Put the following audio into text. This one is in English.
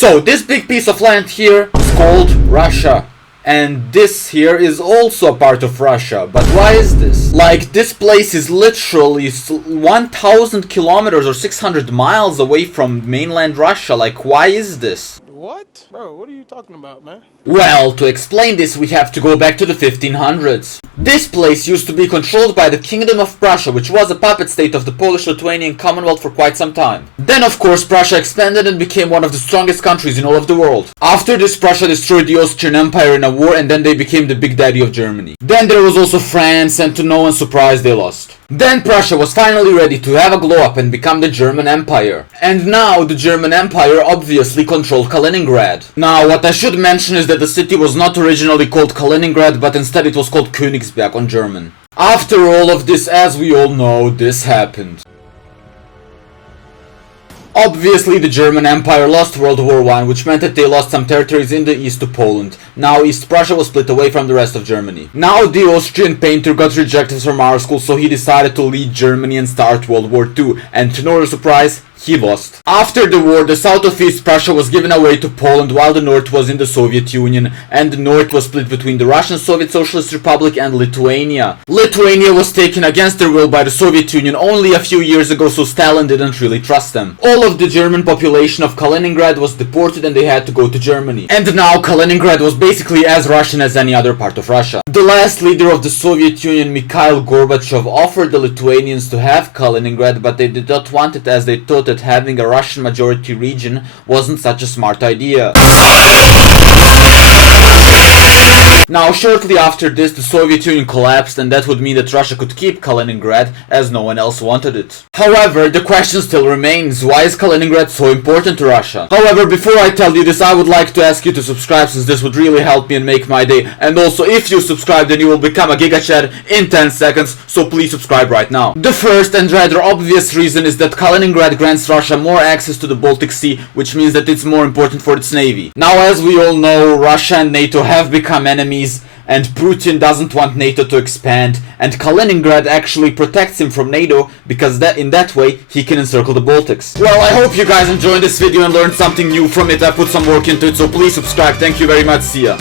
So this big piece of land here is called Russia. And this here is also a part of Russia. But why is this? Like, this place is literally 1,000 kilometers or 600 miles away from mainland Russia. Like, why is this? What? Bro, what are you talking about, man? Well, to explain this, we have to go back to the 1500s. This place used to be controlled by the Kingdom of Prussia, which was a puppet state of the Polish-Lithuanian Commonwealth for quite some time. Then, of course, Prussia expanded and became one of the strongest countries in all of the world. After this, Prussia destroyed the Austrian Empire in a war, and then they became the big daddy of Germany. Then there was also France, and to no one's surprise, they lost. Then Prussia was finally ready to have a glow-up and become the German Empire. And now the German Empire obviously controlled Kaliningrad. Now, what I should mention is that the city was not originally called Kaliningrad, but instead it was called Königsberg on German. After all of this, as we all know, this happened. Obviously, the German Empire lost World War I, which meant that they lost some territories in the east to Poland. Now East Prussia was split away from the rest of Germany. Now the Austrian painter got rejected from our school, so he decided to lead Germany and start World War II, and to no surprise, he lost. After the war, the south of East Prussia was given away to Poland, while the north was in the Soviet Union, and the north was split between the Russian Soviet Socialist Republic and Lithuania. Lithuania was taken against their will by the Soviet Union only a few years ago, so Stalin didn't really trust them. All of the German population of Kaliningrad was deported and they had to go to Germany. And now Kaliningrad was basically as Russian as any other part of Russia. The last leader of the Soviet Union, Mikhail Gorbachev, offered the Lithuanians to have Kaliningrad, but they did not want it as they thought that having a Russian majority region wasn't such a smart idea. Now, shortly after this, the Soviet Union collapsed, and that would mean that Russia could keep Kaliningrad, as no one else wanted it. However, the question still remains, why is Kaliningrad so important to Russia? However, before I tell you this, I would like to ask you to subscribe, since this would really help me and make my day. And also, if you subscribe, then you will become a Giga Chad in 10 seconds, so please subscribe right now. The first and rather obvious reason is that Kaliningrad grants Russia more access to the Baltic Sea, which means that it's more important for its navy. Now, as we all know, Russia and NATO have become enemies, and Putin doesn't want NATO to expand, and Kaliningrad actually protects him from NATO, because in that way he can encircle the Baltics. Well, I hope you guys enjoyed this video and learned something new from it. I put some work into it, so please subscribe. Thank you very much. See ya.